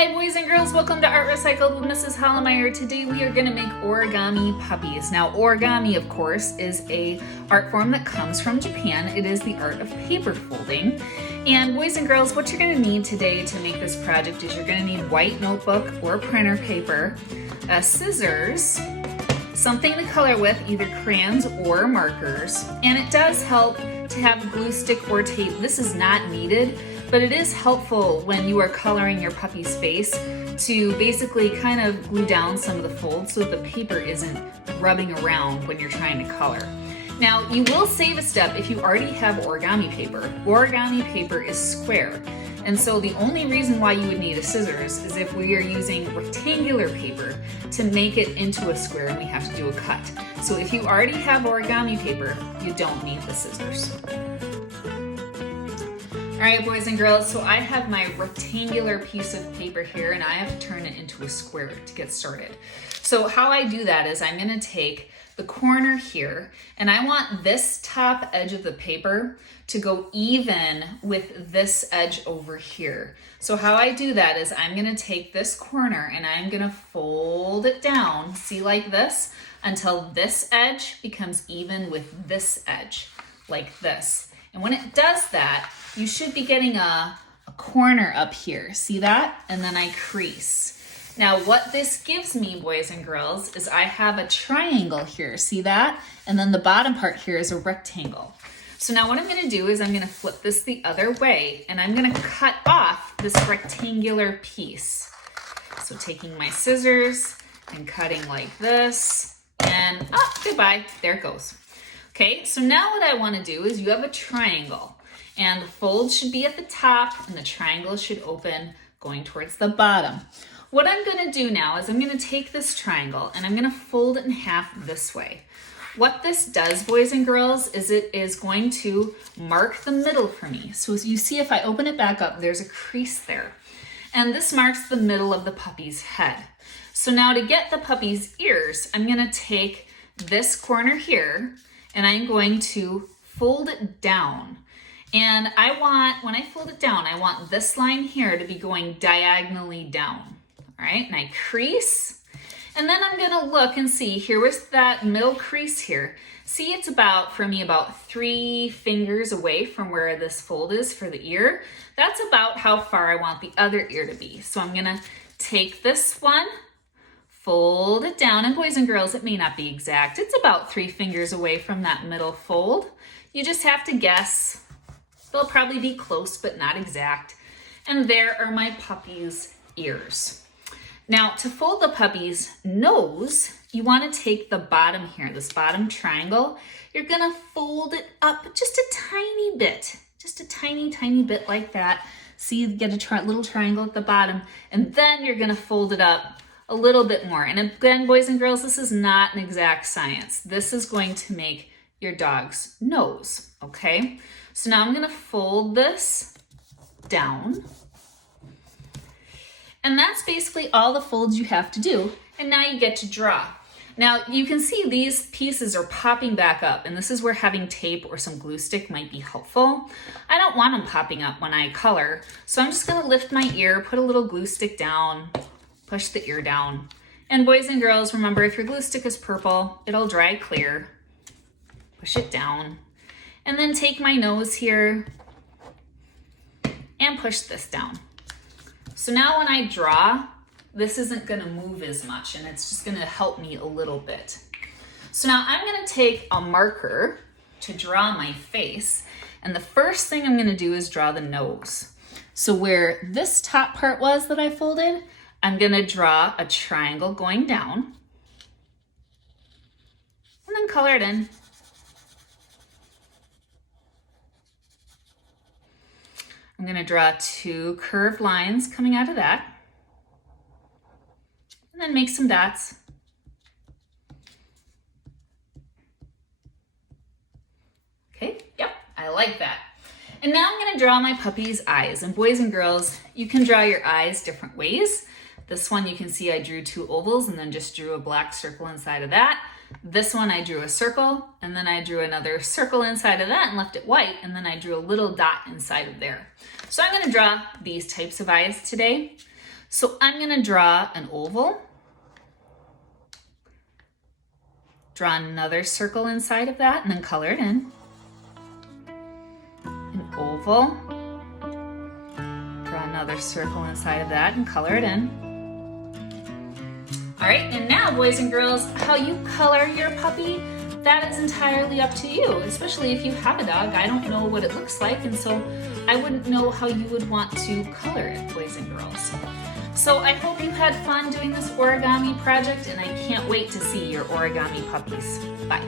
Hi boys and girls, welcome to Art Recycled with Mrs. Hollemeyer. Today we are going to make origami puppies. Now origami, of course, is a art form that comes from Japan. It is the art of paper folding. And boys and girls, what you're going to need today to make this project is you're going to need white notebook or printer paper, scissors, something to color with, either crayons or markers, and it does help to have glue stick or tape. This is not needed, but it is helpful when you are coloring your puppy's face to basically kind of glue down some of the folds so that the paper isn't rubbing around when you're trying to color. Now, you will save a step if you already have origami paper. Origami paper is square, and so the only reason why you would need a scissors is if we are using rectangular paper to make it into a square and we have to do a cut. So if you already have origami paper, you don't need the scissors. All right, boys and girls, so I have my rectangular piece of paper here and I have to turn it into a square to get started. So how I do that is I'm gonna take the corner here and I want this top edge of the paper to go even with this edge over here. So how I do that is I'm gonna take this corner and I'm gonna fold it down, see, like this, until this edge becomes even with this edge, like this. And when it does that, you should be getting a corner up here. See that? And then I crease. Now what this gives me, boys and girls, is I have a triangle here. See that? And then the bottom part here is a rectangle. So now what I'm gonna do is I'm gonna flip this the other way and I'm gonna cut off this rectangular piece. So taking my scissors and cutting like this and goodbye, there it goes. Okay, so now what I wanna do is you have a triangle. And the fold should be at the top and the triangle should open going towards the bottom. What I'm gonna do now is I'm gonna take this triangle and I'm gonna fold it in half this way. What this does, boys and girls, is it is going to mark the middle for me. So as you see, if I open it back up, there's a crease there. And this marks the middle of the puppy's head. So now to get the puppy's ears, I'm gonna take this corner here and I'm going to fold it down. And when I fold it down, I want this line here to be going diagonally down, all right? And I crease, and then I'm gonna look and see, here was that middle crease here. See, it's for me, about 3 fingers away from where this fold is for the ear. That's about how far I want the other ear to be. So I'm gonna take this one, fold it down, and boys and girls, it may not be exact. It's about 3 fingers away from that middle fold. You just have to guess. They'll probably be close, but not exact. And there are my puppy's ears. Now, to fold the puppy's nose, you want to take the bottom here, this bottom triangle. You're gonna fold it up just a tiny bit, just a tiny, tiny bit like that. See, you get a little triangle at the bottom, and then you're gonna fold it up a little bit more. And again, boys and girls, this is not an exact science. This is going to make your dog's nose, okay? So now I'm gonna fold this down. And that's basically all the folds you have to do. And now you get to draw. Now you can see these pieces are popping back up, and this is where having tape or some glue stick might be helpful. I don't want them popping up when I color, so I'm just gonna lift my ear, put a little glue stick down, push the ear down. And boys and girls, remember, if your glue stick is purple, it'll dry clear. Push it down. And then take my nose here and push this down. So now when I draw, this isn't gonna move as much and it's just gonna help me a little bit. So now I'm gonna take a marker to draw my face, and the first thing I'm gonna do is draw the nose. So where this top part was that I folded, I'm gonna draw a triangle going down and then color it in. I'm gonna draw 2 curved lines coming out of that, and then make some dots. Okay, yep, I like that. And now I'm gonna draw my puppy's eyes. And boys and girls, you can draw your eyes different ways. This one you can see I drew 2 ovals and then just drew a black circle inside of that. This one I drew a circle, and then I drew another circle inside of that and left it white, and then I drew a little dot inside of there. So I'm gonna draw these types of eyes today. So I'm gonna draw an oval, draw another circle inside of that, and then color it in. An oval, draw another circle inside of that and color it in. All right, and now boys and girls, how you color your puppy, that is entirely up to you, especially if you have a dog. I don't know what it looks like, and so I wouldn't know how you would want to color it, boys and girls. So I hope you had fun doing this origami project, and I can't wait to see your origami puppies. Bye.